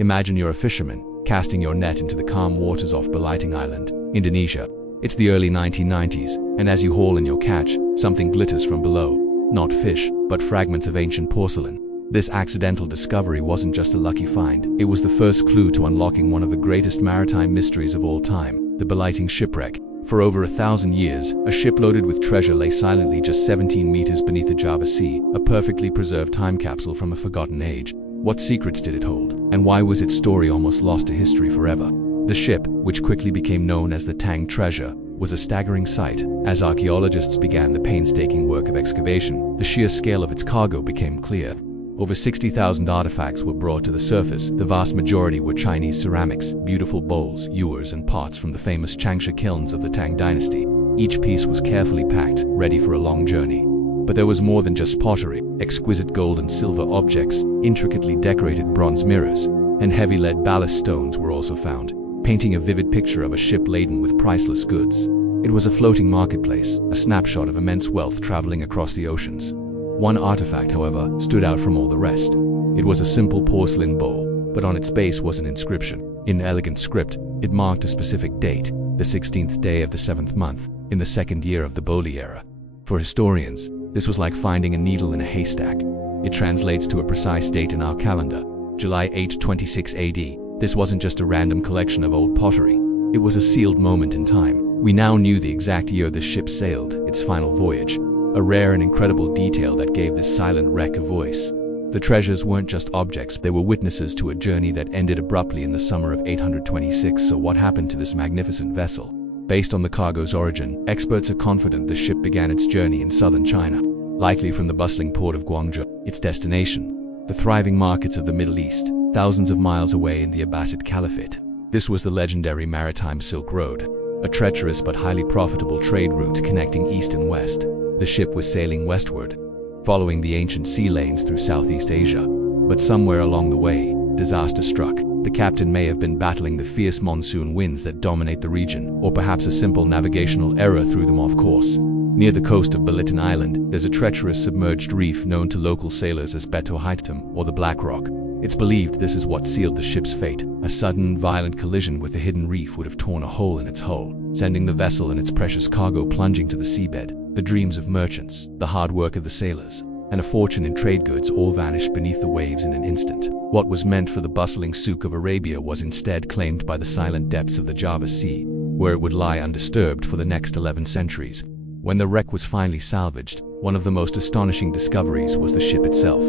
Imagine you're a fisherman, casting your net into the calm waters off Belitung Island, Indonesia. It's the early 1990s, and as you haul in your catch, something glitters from below. Not fish, but fragments of ancient porcelain. This accidental discovery wasn't just a lucky find, it was the first clue to unlocking one of the greatest maritime mysteries of all time, the Belitung shipwreck. For over 1,000 years, a ship loaded with treasure lay silently just 17 meters beneath the Java Sea, a perfectly preserved time capsule from a forgotten age. What secrets did it hold, and why was its story almost lost to history forever? The ship, which quickly became known as the Tang Treasure, was a staggering sight. As archaeologists began the painstaking work of excavation, the sheer scale of its cargo became clear. Over 60,000 artifacts were brought to the surface. The vast majority were Chinese ceramics, beautiful bowls, ewers, and pots from the famous Changsha kilns of the Tang-dynasty. Each piece was carefully packed, ready for a long journey. But there was more than just pottery. Exquisite gold and silver objects, intricately decorated bronze mirrors, and heavy lead ballast stones were also found, painting a vivid picture of a ship laden with priceless goods. It was a floating marketplace, a snapshot of immense wealth traveling across the oceans. One artifact, however, stood out from all the rest. It was a simple porcelain bowl, but on its base was an inscription. In elegant script, it marked a specific date, the 16th day of the 7th month, in the second year of the Boli era. For historians, this was like finding a needle in a haystack. It translates to a precise date in our calendar, July 8, 26 AD. This wasn't just a random collection of old pottery. It was a sealed moment in time. We now knew the exact year the ship sailed, its final voyage. A rare and incredible detail that gave this silent wreck a voice. The treasures weren't just objects, they were witnesses to a journey that ended abruptly in the summer of 826. So what happened to this magnificent vessel? Based on the cargo's origin, experts are confident the ship began its journey in southern China, likely from the bustling port of Guangzhou. Its destination, the thriving markets of the Middle East, thousands of miles away in the Abbasid Caliphate. This was the legendary Maritime Silk Road, a treacherous but highly profitable trade route connecting east and west. The ship was sailing westward, following the ancient sea lanes through Southeast Asia. But somewhere along the way, disaster struck. The captain may have been battling the fierce monsoon winds that dominate the region, or perhaps a simple navigational error threw them off course. Near the coast of Belitung Island, there's a treacherous submerged reef known to local sailors as Batu Hitam, or the Black Rock. It's believed this is what sealed the ship's fate. A sudden, violent collision with the hidden reef would have torn a hole in its hull, sending the vessel and its precious cargo plunging to the seabed. The dreams of merchants, the hard work of the sailors, and a fortune in trade goods all vanished beneath the waves in an instant. What was meant for the bustling souk of Arabia was instead claimed by the silent depths of the Java Sea, where it would lie undisturbed for the next 11 centuries. When the wreck was finally salvaged, one of the most astonishing discoveries was the ship itself.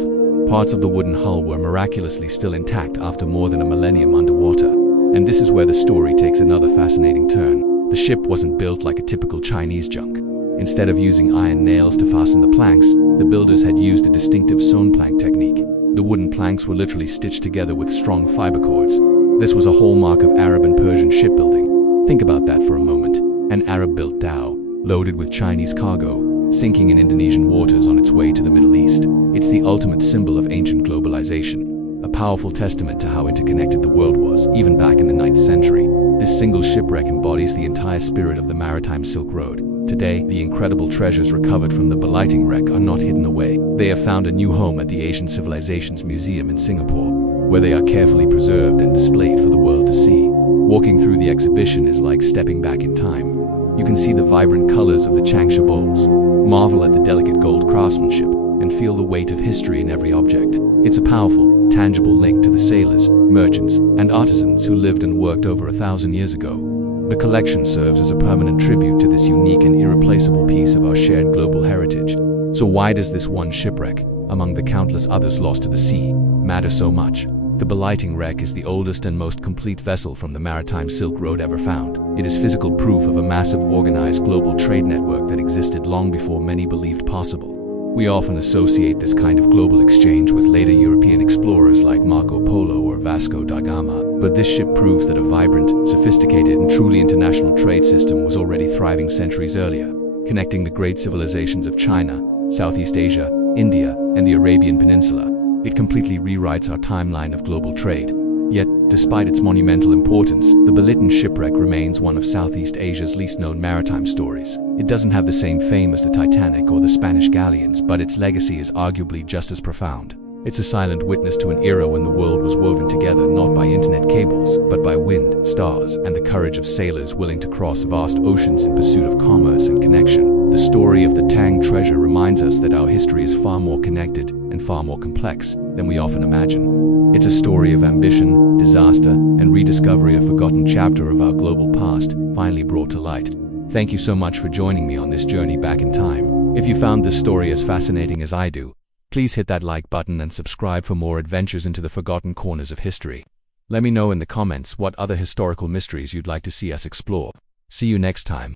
Parts of the wooden hull were miraculously still intact after more than a millennium underwater. And this is where the story takes another fascinating turn. The ship wasn't built like a typical Chinese junk. Instead of using iron nails to fasten the planks, the builders had used a distinctive sewn-plank technique. The wooden planks were literally stitched together with strong fiber cords. This was a hallmark of Arab and Persian shipbuilding. Think about that for a moment. An Arab-built dhow, loaded with Chinese cargo, sinking in Indonesian waters on its way to the Middle East. It's the ultimate symbol of ancient globalization, a powerful testament to how interconnected the world was, even back in the 9th century. This single shipwreck embodies the entire spirit of the Maritime Silk Road. Today, the incredible treasures recovered from the Belitung wreck are not hidden away. They have found a new home at the Asian Civilisations Museum in Singapore, where they are carefully preserved and displayed for the world to see. Walking through the exhibition is like stepping back in time. You can see the vibrant colors of the Changsha bowls, marvel at the delicate gold craftsmanship, and feel the weight of history in every object. It's a powerful, tangible link to the sailors, merchants, and artisans who lived and worked over 1,000 years ago. The collection serves as a permanent tribute to this unique and irreplaceable piece of our shared global heritage. So why does this one shipwreck, among the countless others lost to the sea, matter so much? The Belitung wreck is the oldest and most complete vessel from the Maritime Silk Road ever found. It is physical proof of a massive organized global trade network that existed long before many believed possible. We often associate this kind of global exchange with later European explorers like Marco Polo or Vasco da Gama, but this ship proves that a vibrant, sophisticated, and truly international trade system was already thriving centuries earlier, connecting the great civilizations of China, Southeast Asia, India, and the Arabian Peninsula. It completely rewrites our timeline of global trade. Yet, despite its monumental importance, the Belitung shipwreck remains one of Southeast Asia's least known maritime stories. It doesn't have the same fame as the Titanic or the Spanish galleons, but its legacy is arguably just as profound. It's a silent witness to an era when the world was woven together not by internet cables, but by wind, stars, and the courage of sailors willing to cross vast oceans in pursuit of commerce and connection. The story of the Tang Treasure reminds us that our history is far more connected and far more complex than we often imagine. It's a story of ambition, disaster, and rediscovery, a forgotten chapter of our global past, finally brought to light. Thank you so much for joining me on this journey back in time. If you found this story as fascinating as I do, please hit that like button and subscribe for more adventures into the forgotten corners of history. Let me know in the comments what other historical mysteries you'd like to see us explore. See you next time.